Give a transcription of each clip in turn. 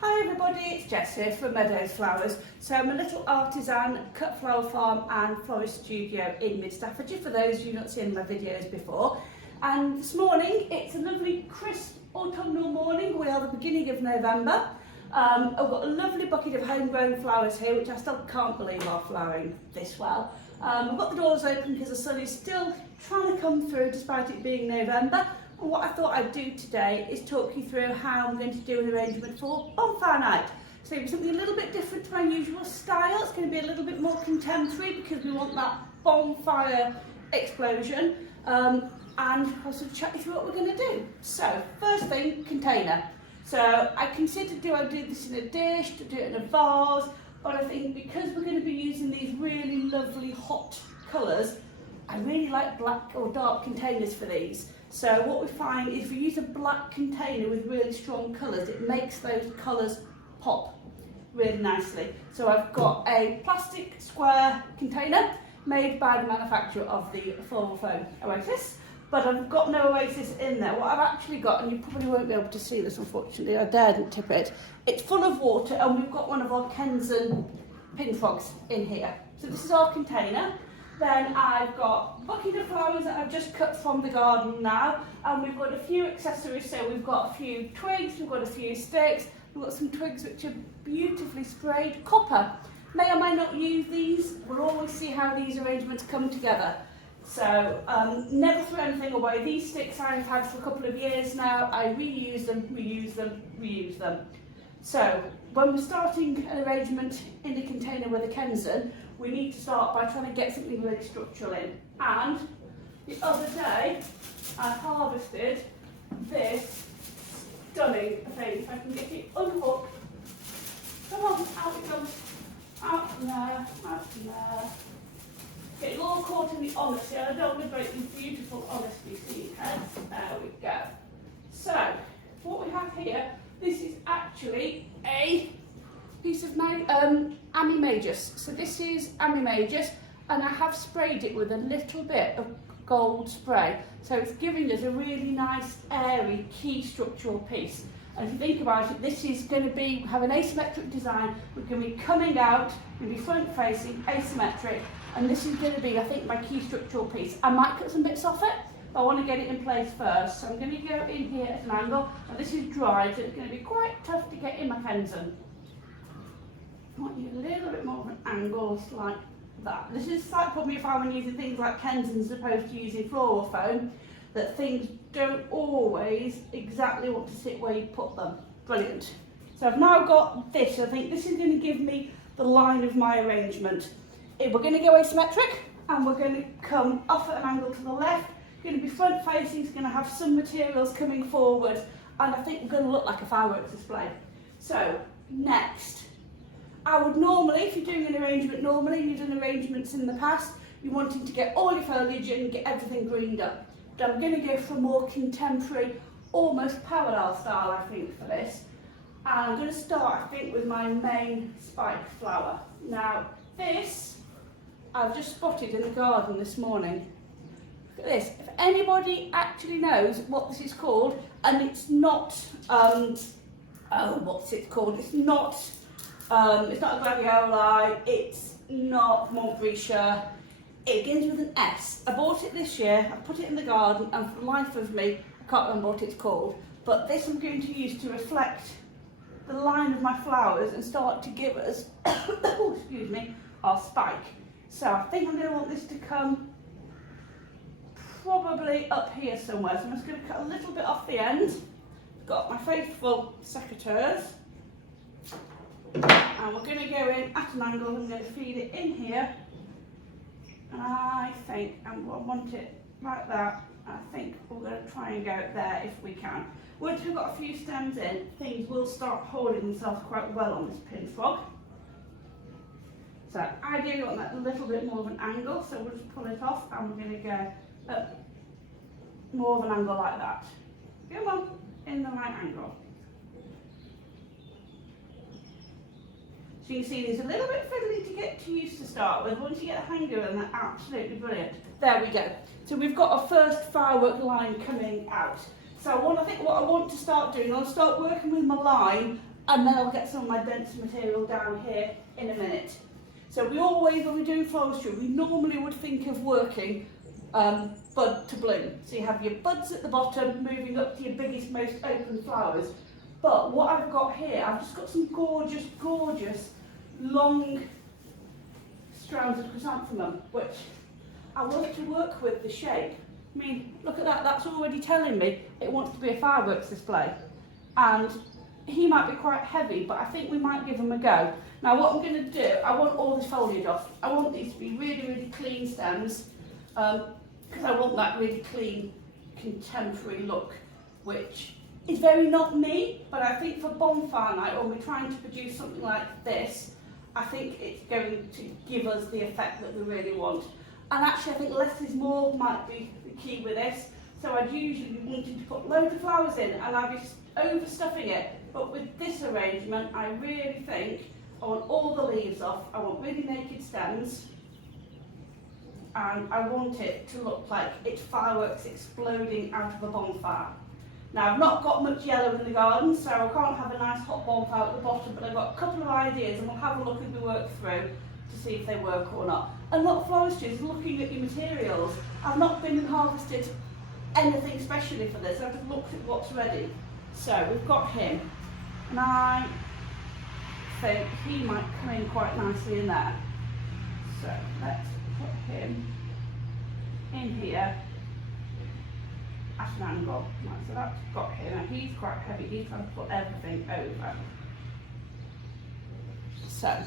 Hi everybody, it's Jess here from Meadows Flowers. So I'm a little artisan cut flower farm and florist studio in mid Staffordshire, for those of you not seen my videos before. And this morning, it's a lovely crisp autumnal morning. We are the beginning of November. I've got a lovely bucket of homegrown flowers here, which I still can't believe are flowering this well. I've got the doors open because the sun is still trying to come through despite it being November. And what I thought I'd do today is talk you through how I'm going to do an arrangement for bonfire night. So it's something a little bit different to my usual style. It's going to be a little bit more contemporary because we want that bonfire explosion. And I'll sort of chat you through what we're going to do. So first thing, container. So I considered, do I do this in a dish, to do it in a vase, but I think because we're going to be using these really lovely hot colours, I really like black or dark containers for these. So what we find is if we use a black container with really strong colours, it makes those colours pop really nicely. So I've got a plastic square container made by the manufacturer of the floral foam Oasis, but I've got no Oasis in there. What I've actually got, and you probably won't be able to see this unfortunately, I daren't tip it, it's full of water and we've got one of our Kensen pin frogs in here. So this is our container. Then I've got a bucket of flowers that I've just cut from the garden now, and we've got a few accessories. So we've got a few twigs, we've got a few sticks, we've got some twigs which are beautifully sprayed copper. May or may not use these, we'll always see how these arrangements come together. So never throw anything away. These sticks I've had for a couple of years now, I reuse them, reuse them, reuse them. So when we're starting an arrangement in the container with a Kensen, we need to start by trying to get something really structural in. And the other day, I harvested this stunning thing. If I can get it unhooked. Come on, out it comes. Out from there, out from there. Get it all caught in the honesty. I don't want to break these beautiful honesty seed heads. There we go. So, what we have here, this is actually a piece of Amimagus. So this is Amimagus, and I have sprayed it with a little bit of gold spray. So it's giving us a really nice, airy, key structural piece. And if you think about it, this is going to have an asymmetric design. We're going to be coming out, we're going to be front facing, asymmetric, and this is going to be, I think, my key structural piece. I might cut some bits off it, but I want to get it in place first. So I'm going to go in here at an angle, and this is dry, so it's going to be quite tough to get in my Kensen. I want you a little bit more of an angle like that. This is a slight problem if I'm using things like Kensens as opposed to using floral foam, that things don't always exactly want to sit where you put them. Brilliant. So I've now got this. I think this is going to give me the line of my arrangement. We're going to go asymmetric and we're going to come off at an angle to the left. It's going to be front facing, it's going to have some materials coming forward, and I think we're going to look like a fireworks display. So next, I would normally, if you're doing an arrangement normally, you've done arrangements in the past, you're wanting to get all your foliage in and get everything greened up. But I'm going to go for a more contemporary, almost parallel style, I think, for this. And I'm going to start, I think, with my main spike flower. Now, this, I've just spotted in the garden this morning. Look at this. If anybody actually knows what this is called, and it's not, what's it called? It's not a gladioli, it's not Montbretia, it begins with an S. I bought it this year, I put it in the garden, and for the life of me, I can't remember what it's called. But this I'm going to use to reflect the line of my flowers and start to give us, excuse me, our spike. So I think I'm going to want this to come probably up here somewhere. So I'm just going to cut a little bit off the end. Got my faithful secateurs. And we're going to go in at an angle, I'm going to feed it in here, and I think, and I want it like that, I think we're going to try and go there if we can. Once we've got a few stems in, things will start holding themselves quite well on this pin frog. So ideally want that a little bit more of an angle, so we'll just pull it off and we're going to go up more of an angle like that. Come on, in the right angle. So you can see these are a little bit fiddly to get used to start with. Once you get the hang of them, they're absolutely brilliant. There we go. So we've got a first firework line coming out. So I think what I want to start doing, I'll start working with my line and then I'll get some of my denser material down here in a minute. So we always, when we do floristry, we normally would think of working bud to bloom. So you have your buds at the bottom, moving up to your biggest, most open flowers. But what I've got here, I've just got some gorgeous, gorgeous, long strands of chrysanthemum, which I want to work with the shape. I mean, look at that, that's already telling me it wants to be a fireworks display. And he might be quite heavy, but I think we might give him a go. Now what I'm going to do, I want all this foliage off. I want these to be really, really clean stems, because I want that really clean, contemporary look, which is very not me, but I think for bonfire night, when we're trying to produce something like this, I think it's going to give us the effect that we really want. And actually I think less is more might be the key with this. So I'd usually be wanting to put loads of flowers in and I'd be overstuffing it. But with this arrangement, I really think I want all the leaves off, I want really naked stems, and I want it to look like it's fireworks exploding out of a bonfire. Now I've not got much yellow in the garden, so I can't have a nice hot bonfire at the bottom, but I've got a couple of ideas and we'll have a look as we work through to see if they work or not. And a lot of floristry is looking at your materials. I've not been and harvested anything specially for this, I've just looked at what's ready. So we've got him, and I think he might come in quite nicely in there. So let's put him in here at an angle. Right, so that's got him. Now he's quite heavy, he's trying to put everything over. So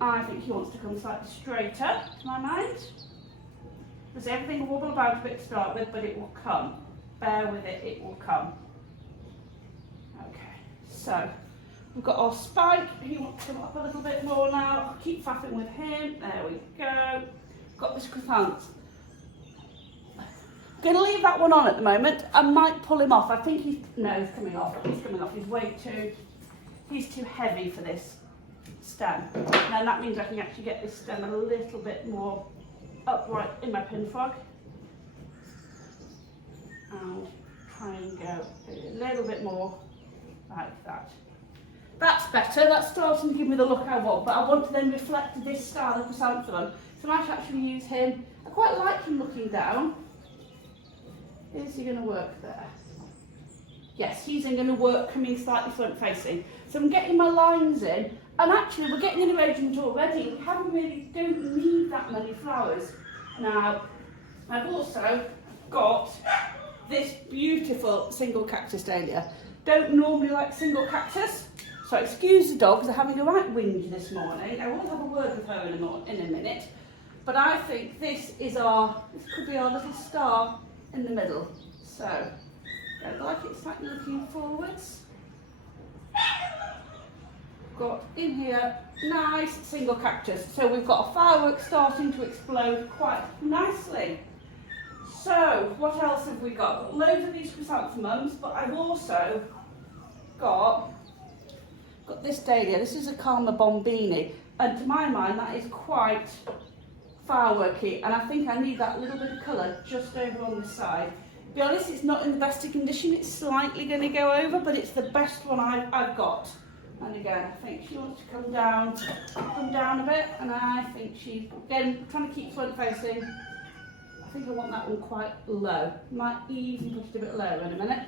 I think he wants to come slightly straighter, to my mind. Because everything will wobble about a bit to start with, but it will come. Bear with it, it will come. Okay, so we've got our spike. He wants to come up a little bit more now. I'll keep faffing with him. There we go. Got this chrysanthemum. I'm going to leave that one on at the moment. I might pull him off. I think he's coming off. He's coming off. He's too heavy for this stem. Now that means I can actually get this stem a little bit more upright in my pin frog. And try and go a little bit more like that. That's better, that's starting to give me the look I want, but I want to then reflect this style of chrysanthemum. So I might actually use him. I quite like him looking down. Is he going to work there? Yes, he's going to work coming slightly front facing. So I'm getting my lines in, and actually we're getting an arrangement already. We don't need that many flowers. Now, I've also got this beautiful single cactus dahlia. Don't normally like single cactus, so excuse the dogs, they're having a right whinge this morning. I will have a word with her in a minute, but I think this could be our little star in the middle. So, I like it slightly looking forwards. Got in here, nice single cactus. So we've got a firework starting to explode quite nicely. So, what else have we got? Loads of these chrysanthemums, but I've also got this dahlia. This is a Calma Bombini, and to my mind that is quite fireworky, and I think I need that little bit of colour just over on the side. To be honest, it's not in the best of condition, it's slightly going to go over, but it's the best one I've got. And again, I think she wants to come down a bit, and I think she's, again, trying to keep front facing. I think I want that one quite low. Might even put it a bit lower in a minute.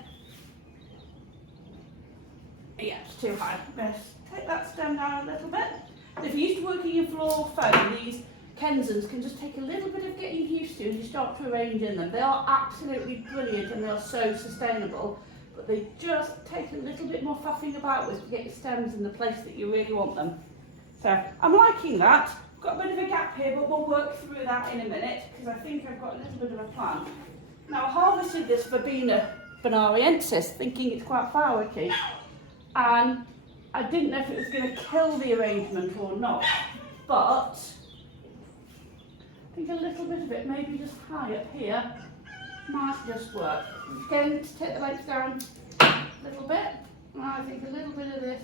Yeah, it's too high. Let's take that stem down a little bit. So if you're used to working in floral foam, these Kensons can just take a little bit of getting used to as you start to arrange in them. They are absolutely brilliant and they are so sustainable, but they just take a little bit more faffing about with to get your stems in the place that you really want them. So I'm liking that. Got a bit of a gap here, but we'll work through that in a minute because I think I've got a little bit of a plan. Now I harvested this Verbena bonariensis thinking it's quite fireworky, and I didn't know if it was going to kill the arrangement or not, but I think a little bit of it, maybe just high up here, might just work. Again, to take the length down a little bit, and I think a little bit of this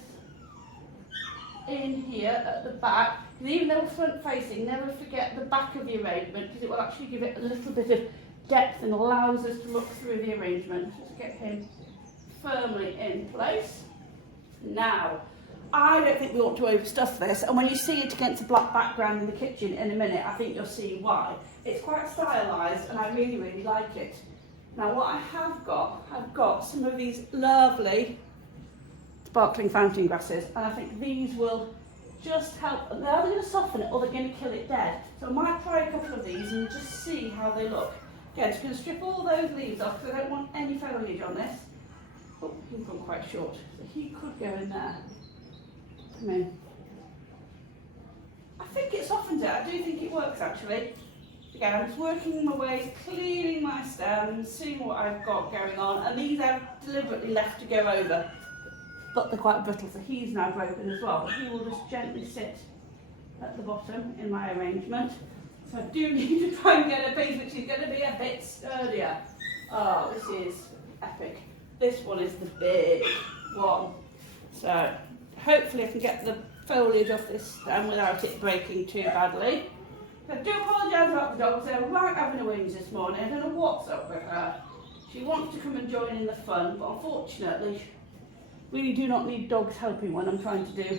in here at the back. And even though we're front facing, never forget the back of the arrangement because it will actually give it a little bit of depth and allows us to look through the arrangement. Just get him firmly in place. Now, I don't think we ought to overstuff this, and when you see it against a black background in the kitchen in a minute, I think you'll see why. It's quite stylised and I really, really like it. Now what I have got, I've got some of these lovely sparkling fountain grasses, and I think these will just help. They're either going to soften it or they're going to kill it dead. So I might try a couple of these and just see how they look. Again, just going to strip all those leaves off because I don't want any foliage on this. Oh, he's gone quite short, so he could go in there. Come in. I think it softens it. I do think it works actually. Again, I'm just working my way, cleaning my stems, seeing what I've got going on, and these I've deliberately left to go over, but they're quite brittle, so he's now broken as well, but he will just gently sit at the bottom in my arrangement. So I do need to try and get a piece which is going to be a bit sturdier. Oh, this is epic. This one is the big one. So hopefully I can get the foliage off this stem without it breaking too badly. I do apologise about the dogs, they're right having a whinge this morning. I don't know what's up with her. She wants to come and join in the fun, but unfortunately, really do not need dogs helping when I'm trying to do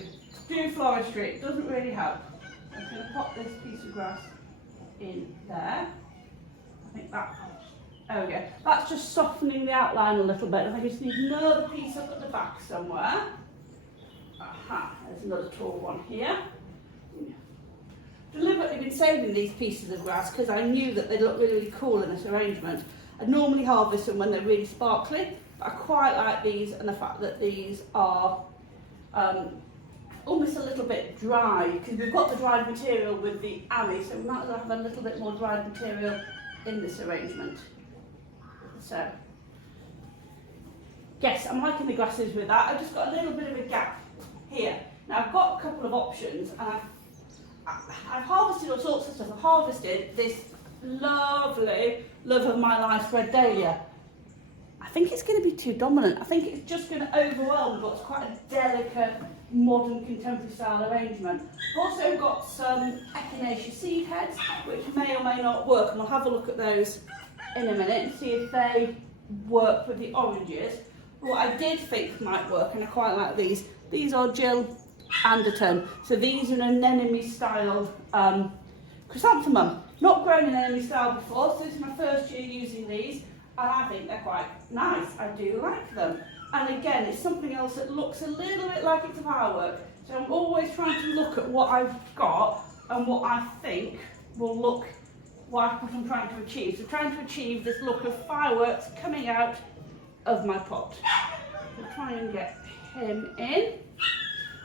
floristry. It doesn't really help. I'm going to pop this piece of grass in there. I think that, there we go. That's just softening the outline a little bit. I just need another piece up at the back somewhere. Aha, there's another tall one here. Deliberately been saving these pieces of grass because I knew that they'd look really, really cool in this arrangement. I normally harvest them when they're really sparkly, but I quite like these and the fact that these are almost a little bit dry, because we've got the dried material with the ami, so we might as well have a little bit more dried material in this arrangement. So, yes, I'm liking the grasses with that. I've just got a little bit of a gap here. Now I've got a couple of options, and I've harvested all sorts of stuff. I've harvested this lovely love of my life red dahlia. I think it's going to be too dominant. I think it's just going to overwhelm what's quite a delicate, modern, contemporary style arrangement. I've also got some echinacea seed heads, which may or may not work, and we'll have a look at those in a minute and see if they work with the oranges. What I did think might work, and I quite like these are Jill Anderton. So these are an anemone style chrysanthemum. Not grown in anemone style before, so this is my first year using these, and I think they're quite nice. I do like them. And again, it's something else that looks a little bit like it's a firework. So I'm always trying to look at what I've got and what I think will look like what I'm trying to achieve. So trying to achieve this look of fireworks coming out of my pot. So try and get him in.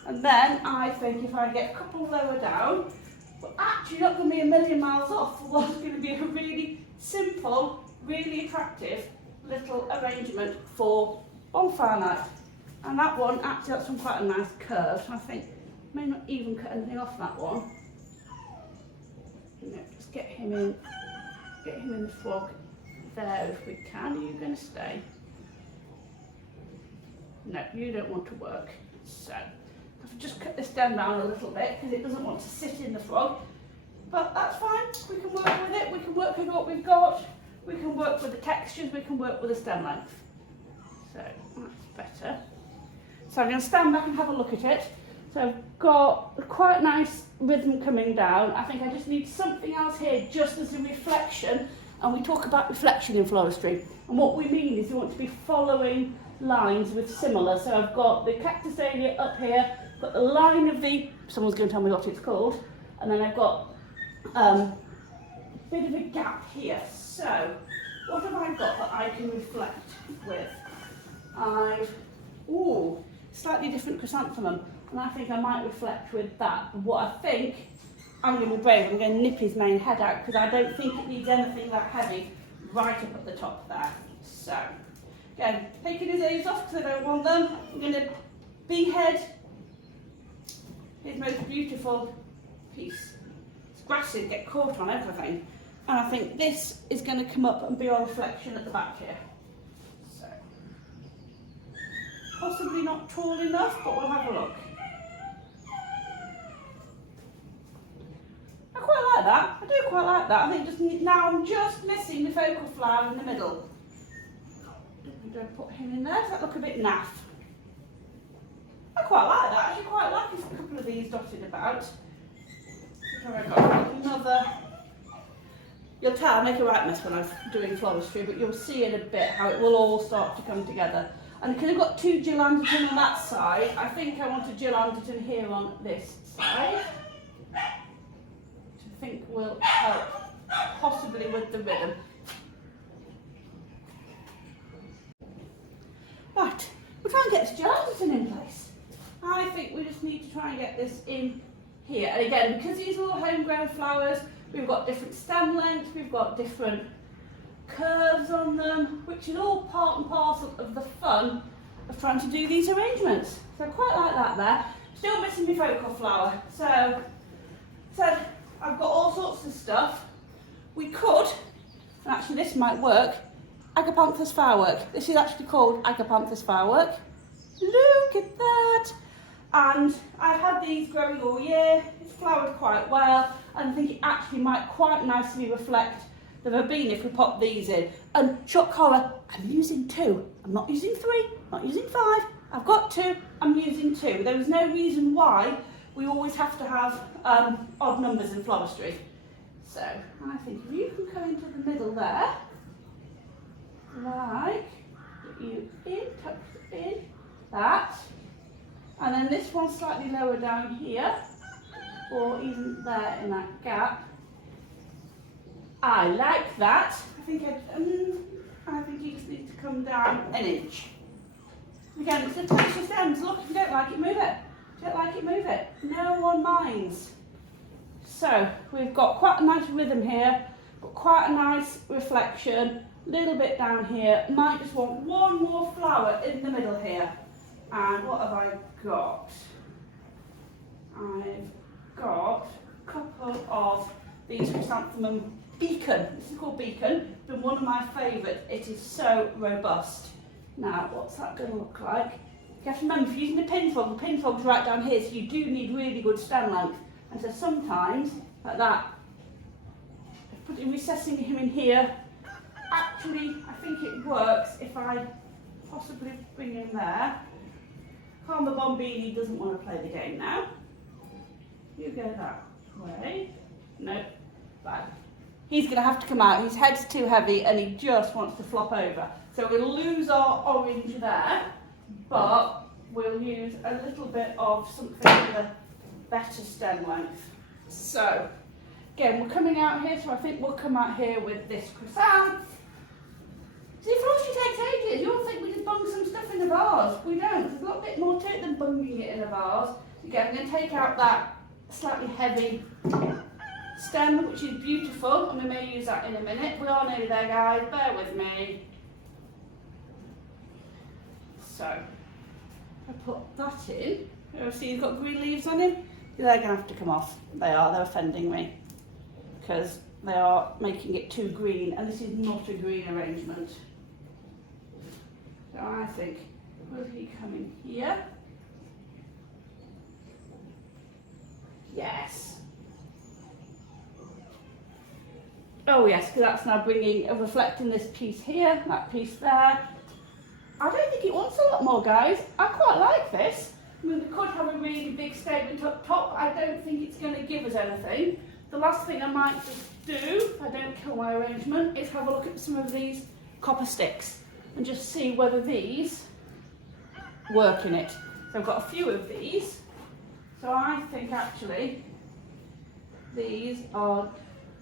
And then I think if I get a couple lower down, we're actually not going to be a million miles off for what's going to be a really simple, really attractive little arrangement for bonfire night. And that one actually got some quite a nice curve. I think I may not even cut anything off that one. No, just get him in the frog there if we can. Are you going to stay? No, you don't want to work. So I've just cut this stem down a little bit because it doesn't want to sit in the frog. But that's fine, we can work with it, we can work with what we've got, we can work with the textures, we can work with the stem length. So that's better. So I'm going to stand back and have a look at it. So I've got a quite nice rhythm coming down. I think I just need something else here just as a reflection. And we talk about reflection in floristry. And what we mean is you want to be following lines with similar. So I've got the cactus dahlia up here, got the line of the, someone's going to tell me what it's called, and then I've got a bit of a gap here. So what have I got that I can reflect with? Slightly different chrysanthemum, and I think I might reflect with that. What I think, I'm going to be brave, I'm going to nip his main head out because I don't think it needs anything that heavy right up at the top there. So, again, taking his ears off because I don't want them. I'm going to behead his most beautiful piece. His grasses get caught on everything, and I think this is going to come up and be our reflection at the back here. So, possibly not tall enough, but we'll have a look. I quite like that. I do quite like that. I think just now I'm just missing the focal flower in the middle. And put him in there. Does that look a bit naff? I quite like that. I actually quite like a couple of these dotted about. I've got another. You'll tell I make a right mess when I'm doing floristry, but you'll see in a bit how it will all start to come together. And because I've got two Jill Anderton on that side, I think I want a Jill Anderton here on this side, which I think will help possibly with the rhythm. Right, we'll try and get this Jill Anderton in place. I think we just need to try and get this in here. And again, because these are all homegrown flowers, we've got different stem lengths, we've got different curves on them, which is all part and parcel of the fun of trying to do these arrangements. So I quite like that there. Still missing my focal flower. So I've got all sorts of stuff. We could, and actually this might work, Agapanthus firework. This is actually called Agapanthus firework. Look at that. And I've had these growing all year. It's flowered quite well, and I think it actually might quite nicely reflect the verbena if we pop these in. And shock collar, I'm using 2. I'm not using 3, not using 5. I've got 2, I'm using 2. There is no reason why we always have to have odd numbers in floristry. So I think if you can come into the middle there, like, put you in, tuck in, that. And then this one slightly lower down here, or even there in that gap. I like that. I think he just needs to come down an inch. Again, it's the touch of stems. Look, if you don't like it, move it. If you don't like it, move it. No one minds. So we've got quite a nice rhythm here, but quite a nice reflection. A little bit down here. Might just want one more flower in the middle here. And what have I got? I've got a couple of these chrysanthemum beacon. This is called beacon. It's been one of my favourites. It is so robust. Now, what's that going to look like? You have to remember, if you're using the pin fog's right down here, so you do need really good stem length. And so sometimes, like that, recessing him in here, actually, I think it works if I possibly bring him there. Karma Bombini doesn't want to play the game now. You go that way. Nope. Bad. He's going to have to come out. His head's too heavy and he just wants to flop over. So we'll lose our orange there, but we'll use a little bit of something with a better stem length. So, again, we're coming out here, so I think we'll come out here with this chrysanth. See, floristry takes ages. You all think we just bung some stuff in a vase. We don't. There's a little bit more to it than bunging it in a vase. Again, I'm going to take out that slightly heavy stem, which is beautiful, and we may use that in a minute. We are nearly there, guys. Bear with me. So, I put that in. You see, you've got green leaves on him. They're going to have to come off. They're offending me because they are making it too green, and this is not a green arrangement. So I think, will he come in here? Yes. Oh yes, because that's now reflecting this piece here, that piece there. I don't think it wants a lot more, guys. I quite like this. I mean, we could have a really big statement up top. I don't think it's going to give us anything. The last thing I might just do, if I don't kill my arrangement, is have a look at some of these copper sticks and just see whether these work in it. So I've got a few of these. So I think actually these are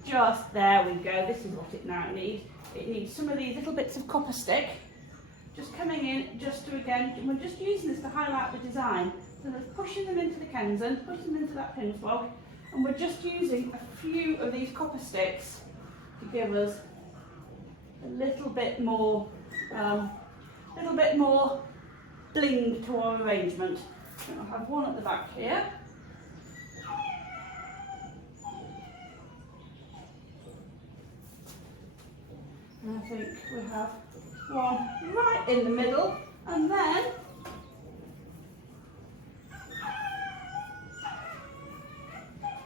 just, there we go, this is what it now needs. It needs some of these little bits of copper stick just coming in, just to, again, we're just using this to highlight the design. So we're pushing them into the Kenzen, pushing them into that pin flog, and we're just using a few of these copper sticks to give us a little bit more bling to our arrangement. I'll have one at the back here. And I think we have one right in the middle, and then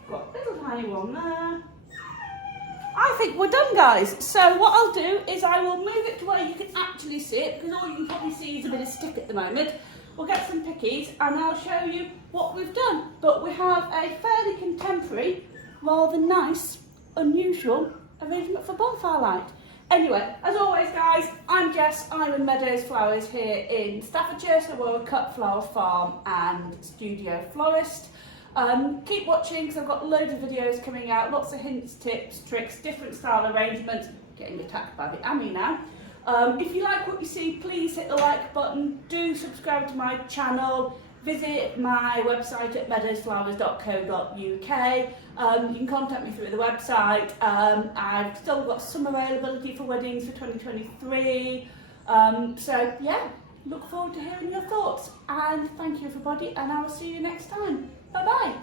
got a little tiny one there, I think we're done, guys. So what I'll do is I will move it to where you can actually see it, because all you can probably see is a bit of stick at the moment. We'll get some pickies and I'll show you what we've done. But we have a fairly contemporary, rather nice, unusual arrangement for bonfire light. Anyway, as always, guys, I'm Jess. I'm in Meadows Flowers here in Staffordshire, so we're a cut flower farm and studio florist. Keep watching because I've got loads of videos coming out, lots of hints, tips, tricks, different style arrangements. Getting attacked by the Ami now. If you like what you see, please hit the like button. Do subscribe to my channel. Visit my website at meadowsflowers.co.uk. You can contact me through the website. I've still got some availability for weddings for 2023. So yeah, look forward to hearing your thoughts. And thank you everybody, and I will see you next time. Bye bye.